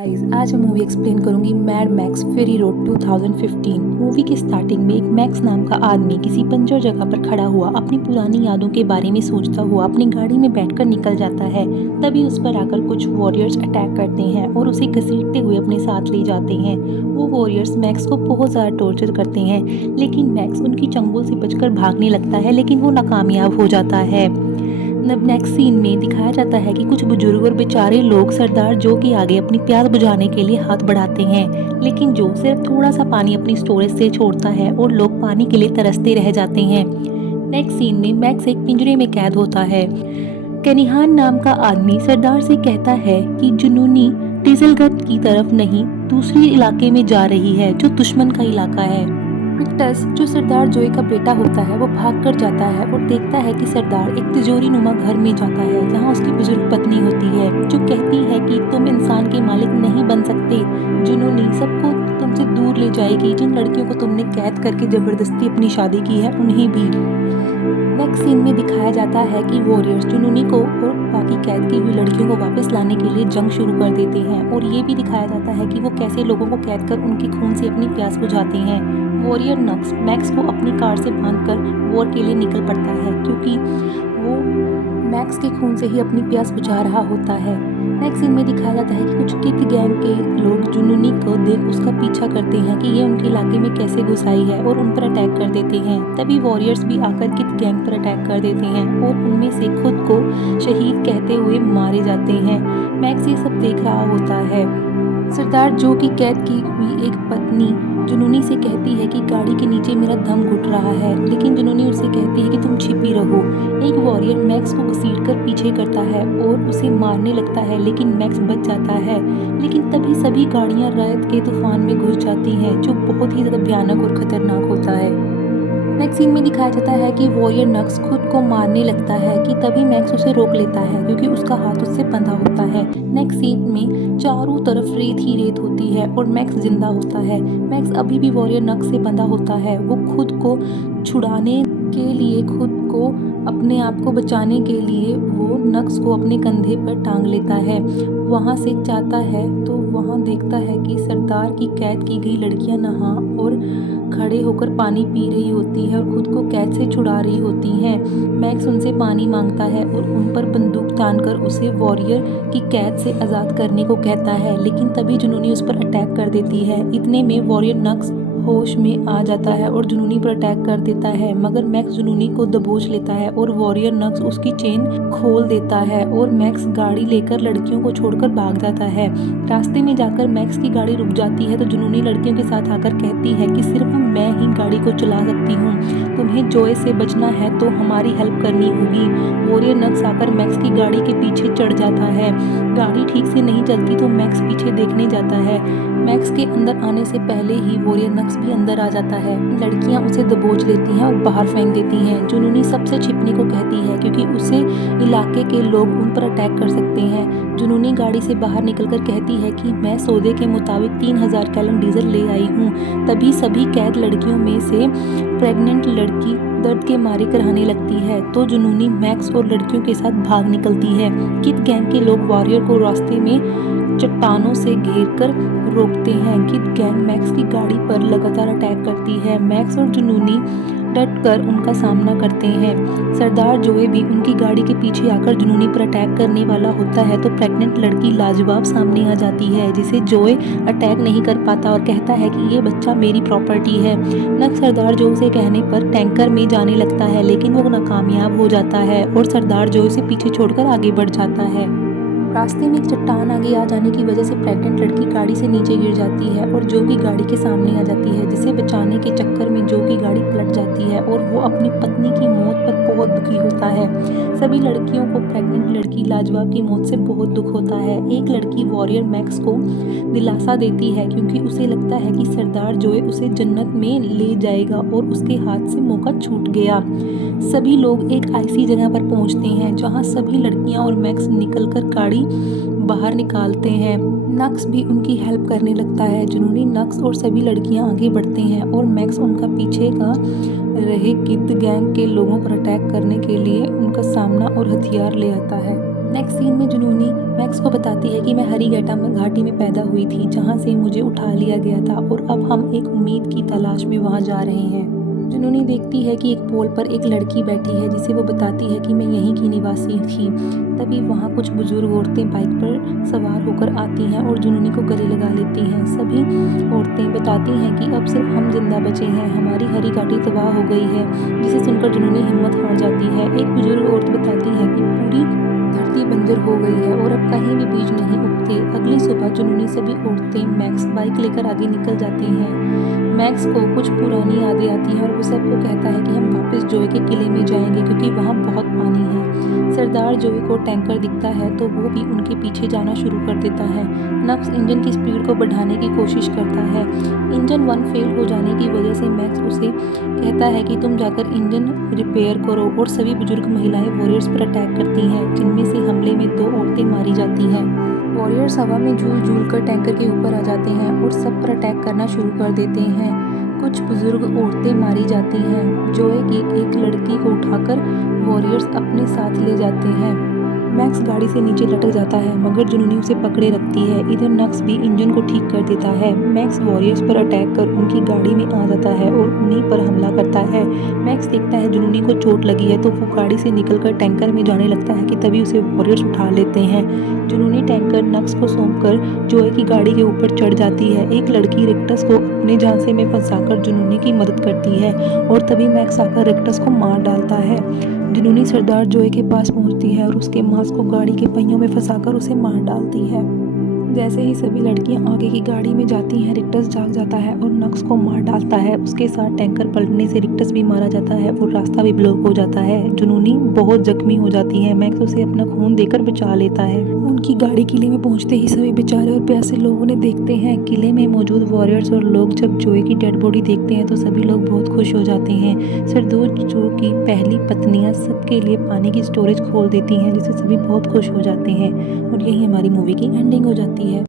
Guys आज मैं movie explain करूंगी mad max fury road 2015। Movie के स्टार्टिंग में एक मैक्स नाम का आदमी किसी बंजर जगह पर खड़ा हुआ अपनी पुरानी यादों के बारे में सोचता हुआ अपनी गाड़ी में बैठकर निकल जाता है। तभी उस पर आकर कुछ वॉरियर्स अटैक करते हैं और उसे घसीटते हुए अपने साथ ले जाते हैं। वो वॉरियर्स मैक्स को बहुत ज़्यादा टॉर्चर करते हैं, लेकिन मैक्स उनकी चंगुल से बचकर भागने लगता है, लेकिन वो नाकामयाब हो जाता है। नेक्स्ट सीन में दिखाया जाता है कि कुछ बुजुर्ग और बेचारे लोग सरदार जो के आगे अपनी प्यास बुझाने के लिए हाथ बढ़ाते हैं, लेकिन जो सिर्फ थोड़ा सा पानी अपनी स्टोरेज से छोड़ता है और लोग पानी के लिए तरसते रह जाते हैं। नेक्स्ट सीन में मैक्स एक पिंजरे में कैद होता है। कनिहान नाम का आदमी सरदार से कहता है कि जुनूनी डीजलगढ़ की तरफ नहीं, दूसरी इलाके में जा रही है जो दुश्मन का इलाका है। विक्टस जो सरदार जोए का बेटा होता है वो भाग कर जाता है और देखता है कि सरदार एक तिजोरी नुमा घर में जाता है जहाँ उसकी बुजुर्ग पत्नी होती है, जो कहती है कि तुम इंसान के मालिक नहीं बन सकते। जुनूनी सबको तुमसे दूर ले जाएगी, जिन लड़कियों को तुमने कैद करके जबरदस्ती अपनी शादी की है उन्हें भी। नेक्स्ट सीन में दिखाया जाता है कि वॉरियर्स जुनूनी को और बाकी कैद की हुई लड़कियों को वापस लाने के लिए जंग शुरू कर देते हैं, और ये भी दिखाया जाता है कि वो कैसे लोगों को कैद कर उनके खून से अपनी प्यास बुझाते हैं। वॉरियर नक्स मैक्स को अपनी कार से बांधकर वॉर के लिए निकल पड़ता है, क्योंकि वो मैक्स के खून से ही अपनी प्यास बुझा रहा होता है। नेक्स्ट सीन में दिखाया जाता है कि कुछ किड गैंग के लोग जुनूनी को देख उसका पीछा करते हैं कि ये उनके इलाके में कैसे घुस आई है, और उन पर अटैक कर देते हैं। तभी वॉरियर्स भी आकर किड गैंग पर अटैक कर देते हैं और उनमें से खुद को शहीद कहते हुए मारे जाते हैं। मैक्स ये सब देख रहा होता है। सरदार जो की कैद की हुई एक पत्नी जुनूनी से कहती है कि गाड़ी के नीचे मेरा दम घुट रहा है, लेकिन जुनूनी उसे कहती है कि तुम छिपी रहो। एक वॉरियर मैक्स को घसीटकर पीछे करता है और उसे मारने लगता है, लेकिन मैक्स बच जाता है। लेकिन तभी सभी गाड़ियां रात के तूफान में घुस जाती हैं, जो बहुत ही ज़्यादा भयानक और खतरनाक होता है। नेक्स्ट सीन में दिखाया जाता है कि वॉरियर नक्स खुद को मारने लगता है कि तभी मैक्स उसे रोक लेता है, क्योंकि उसका हाथ उससे बंधा होता है। नेक्स्ट सीन में चारों तरफ रेत ही रेत होती है और मैक्स जिंदा होता है। मैक्स अभी भी वॉरियर नक्स से बंधा होता है। वो खुद को छुड़ाने के लिए, खुद को अपने आप को बचाने के लिए वो नक्स को अपने कंधे पर टांग लेता है। वहाँ से जाता है तो वहाँ देखता है कि सरदार की कैद की गई लड़कियाँ नहा और खड़े होकर पानी पी रही होती है और खुद को कैद से छुड़ा रही होती हैं। मैक्स उनसे पानी मांगता है और उन पर बंदूक तानकर उसे वॉरियर की कैद से आज़ाद करने को कहता है, लेकिन तभी जुनूनी उस पर अटैक कर देती है। इतने में वॉरियर नक्स होश में आ जाता है और जुनूनी पर अटैक कर देता है, मगर मैक्स जुनूनी को दबोच लेता है और वॉरियर नक्स उसकी चेन खोल देता है और मैक्स गाड़ी लेकर लड़कियों को छोड़कर भाग जाता है। रास्ते में जाकर मैक्स की गाड़ी रुक जाती है तो जुनूनी लड़कियों के साथ आकर कहती है कि सिर्फ मैं ही गाड़ी को चला सकती हूँ, तुम्हें जोए से बचना है तो हमारी हेल्प करनी होगी। वॉरियर नक्स आकर मैक्स की गाड़ी के पीछे चढ़ जाता है। गाड़ी ठीक से नहीं चलती तो मैक्स पीछे देखने जाता है। मैक्स के अंदर आने से पहले ही वॉरियर नक्स भी अंदर आ जाता है। लड़कियां उसे दबोच लेती हैं और बाहर फेंक देती हैं। जुनूनी सबसे छिपने को कहती है, क्योंकि उसे इलाके के लोग उन पर अटैक कर सकते हैं। जुनूनी गाड़ी से बाहर निकलकर कहती है कि मैं सौदे के मुताबिक 3000 गैलन डीजल ले आई हूँ। तभी सभी कैद लड़कियों में से प्रेग्नेंट लड़की दर्द के मारे कराने लगती है, तो जुनूनी मैक्स और लड़कियों के साथ भाग निकलती है। किड गैंग के लोग वॉरियर को रास्ते में चट्टानों से घेरकर रोकते हैं। किड गैंग मैक्स की गाड़ी पर लगातार अटैक करती है। मैक्स और जुनूनी डटकर उनका सामना करते हैं। सरदार जोए भी उनकी गाड़ी के पीछे आकर जुनूनी पर अटैक करने वाला होता है, तो प्रेग्नेंट लड़की लाजवाब सामने आ जाती है, जिसे जोए अटैक नहीं कर पाता और कहता है कि ये बच्चा मेरी प्रॉपर्टी है। नक्स सरदार जोए से कहने पर टैंकर में जाने लगता है, लेकिन वो नाकामयाब हो जाता है और सरदार जोए से पीछे छोड़कर आगे बढ़ जाता है। रास्ते में एक चट्टान आगे आ जाने की वजह से प्रेग्नेंट लड़की गाड़ी से नीचे गिर जाती है और जो की गाड़ी के सामने आ जाती है, जिसे बचाने के चक्कर में जो की गाड़ी पलट जाती है और वो अपनी पत्नी की मौत पर बहुत दुखी होता है। सभी लड़कियों को प्रेग्नेंट लड़की लाजवाब की मौत से बहुत दुख होता है। एक लड़की वॉरियर मैक्स को दिलासा देती है, क्योंकि उसे लगता है कि सरदार जोए उसे जन्नत में ले जाएगा और उसके हाथ से मौका छूट गया। सभी लोग एक ऐसी जगह पर पहुंचते हैं जहां सभी लड़कियां और मैक्स निकलकर गाड़ी बाहर निकालते हैं। नक्स भी उनकी हेल्प करने लगता है। जुनूनी नक्स और सभी लड़कियां आगे बढ़ते हैं और मैक्स उनका पीछे का रहे किड गैंग के लोगों पर अटैक करने के लिए उनका सामना और हथियार ले आता है। नेक्स्ट सीन में जुनूनी मैक्स को बताती है कि मैं हरी घाटी में पैदा हुई थी, जहाँ से मुझे उठा लिया गया था और अब हम एक उम्मीद की तलाश में वहाँ जा रहे हैं। जुनूनी देखती है कि एक पोल पर एक लड़की बैठी है जिसे वो बताती है कि मैं यहीं की निवासी थी। तभी वहाँ कुछ बुजुर्ग औरतें बाइक पर सवार होकर आती हैं और जुनूनी को गले लगा लेती हैं। सभी औरतें बताती हैं कि अब सिर्फ हम जिंदा बचे हैं, हमारी हरी घाटी तबाह हो गई है, जिसे सुनकर जुनूनी हिम्मत हार जाती है। एक बुजुर्ग औरत बताती है कि पूरी धरती बंजर हो गई है और अब कहीं भी बीज नहीं उगते। अगली सुबह जुनूनी सभी औरतें मैक्स बाइक लेकर आगे निकल जाती हैं। मैक्स को कुछ पुरानी यादें आती हैं और वो सबको कहता है कि हम वापस जोए के किले में जाएंगे क्योंकि वहाँ बहुत पानी है। सरदार जोए को टैंकर दिखता है तो वो भी उनके पीछे जाना शुरू कर देता है। नक्स इंजन की स्पीड को बढ़ाने की कोशिश करता है। इंजन 1 फेल हो जाने की वजह से मैक्स उसे कहता है कि तुम जाकर इंजन रिपेयर करो और सभी बुजुर्ग महिलाएं वॉरियर्स पर अटैक करती हैं, जिनमें से हमले में 2 औरतें मारी जाती हैं। वॉरियर्स हवा में झूल कर टैंकर के ऊपर आ जाते हैं और सब पर अटैक करना शुरू कर देते हैं। कुछ बुजुर्ग औरतें मारी जाती हैं। जोए की एक लड़की को उठाकर वॉरियर्स अपने साथ ले जाते हैं। मैक्स गाड़ी से नीचे लटक जाता है मगर जुनूनी उसे पकड़े रखती है। इधर नक्स भी इंजन को ठीक कर देता है। मैक्स वॉरियर्स पर अटैक कर उनकी गाड़ी में आ जाता है और उन्हीं पर हमला करता है। मैक्स देखता है जुनूनी को चोट लगी है तो वो गाड़ी से निकलकर टैंकर में जाने लगता है कि तभी उसे वॉरियर्स उठा लेते हैं। जुनूनी टैंकर नक्स को सौंपकर जोए की गाड़ी के ऊपर चढ़ जाती है। एक लड़की रेक्टस को अपने झांसे में फंसाकर जुनूनी की मदद करती है और तभी मैक्स आकर रेक्टस को मार डालता है। जुनूनी सरदार जोए के पास पहुंचती है और उसके मांस को गाड़ी के पहियों में फंसाकर उसे मार डालती है। जैसे ही सभी लड़कियां आगे की गाड़ी में जाती हैं, रिक्टस जाग जाता है और नक्स को मार डालता है। उसके साथ टैंकर पलटने से रिक्टस भी मारा जाता है और रास्ता भी ब्लॉक हो जाता है। जुनूनी बहुत जख्मी हो जाती है। मैक्स उसे अपना खून देकर बचा लेता है। उनकी गाड़ी किले में पहुंचते ही सभी बेचारे और प्यासे लोग उन्हें देखते हैं। किले में मौजूद वॉरियर्स और लोग जब जोए की डेड बॉडी देखते हैं तो सभी लोग बहुत खुश हो जाते हैं। सरदोज जो की पहली पत्नियां सबके लिए पानी की स्टोरेज खोल देती हैं, जिससे सभी बहुत खुश हो जाते हैं और यही हमारी मूवी की एंडिंग हो जाती है।